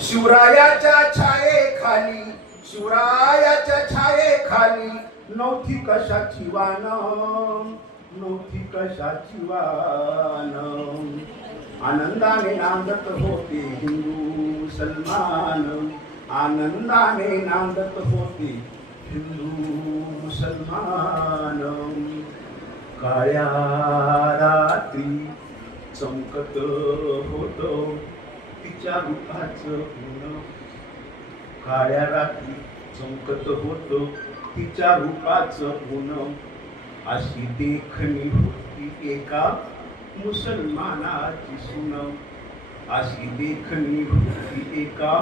शिवरायाच्या छायेखाली, शिवरायाच्या छायेखाली नव्हती कशाची वान, नव्हती कशाची वान. आनंदाने नांदत होते हिंदू मुसलमान, आनंदाने नांदत होते हिंदू मुसलमान. काळ्या रात्री चमकत होत तिच्या रूपाचं ऊन, काळ्या रात्री चमकत होत तिच्या रूपाचं ऊन. अशी देखणी होती एका मुसलमानाची सून, अशी देखणी होती एका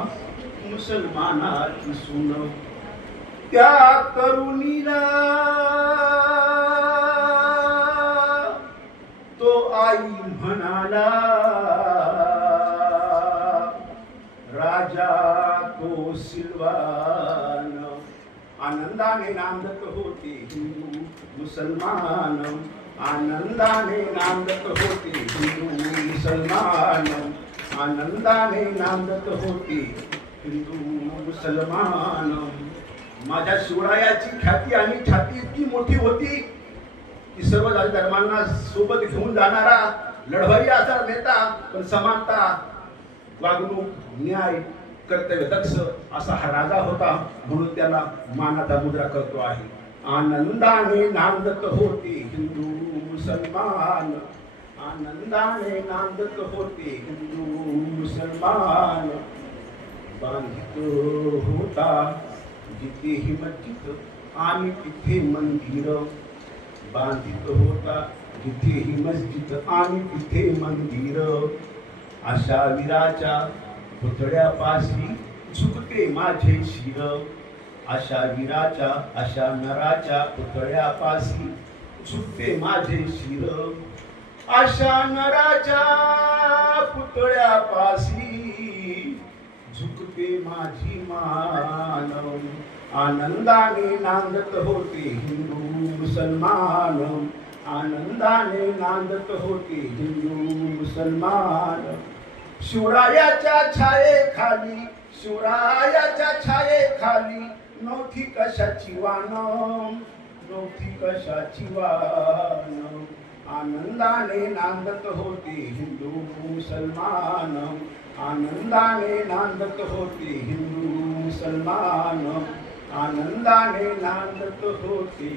मुसलमानाची सून. त्या तरुणीला तो आई म्हणाला, राजा तो सिल्वान. आनंदाने नांदत होते हिंदू मुसलमान, आनंदाने नांदत होते हिंदू मुसलमान, आनंदाने नांदत होते हिंदू मुसलमान. माझ्या शिवरायाची ख्याती आणि छाती इतकी मोठी होती की सर्व जाती धर्मांना सोबत घेऊन जाणारा लढवय्या असा नेता, पण समानता, वागणूक, न्याय, कर्तव्य दक्ष असा हा राजा होता. म्हणून त्याला मानाचा मुद्रा करतो आहे. आनंदाने नांदत होते हिंदू मुसलमान, आनंदाने नांदत होते हिंदू मुसलमान. बांधित होता जिथेही मस्जिद आणि तिथे मंदिर, बांधित होता जिथेही मस्जिद आणि तिथे मंदिर. अशा वीराच्या पुतळ्यापाशी झुकते माझे शिर, अशा वीराच्या, अशा नराच्या पुतळ्यापाशी झुकते माझे शिर. अशा नराच्या पुतळ्यापाशी झुकते माझी मान. आनंदाने नांदत होते हिंदू मुसलमान, आनंदाने नांदत होते हिंदू मुसलमान. शिवरायाच्या छायेखाली, शिवरायाच्या छायेखाली नव्हती कशाची वान, नव्हती कशाची वान. आनंदाने नांदत होते हिंदू मुसलमान, आनंदाने नांदत होते हिंदू मुसलमान, आनंदाने नांदत होते.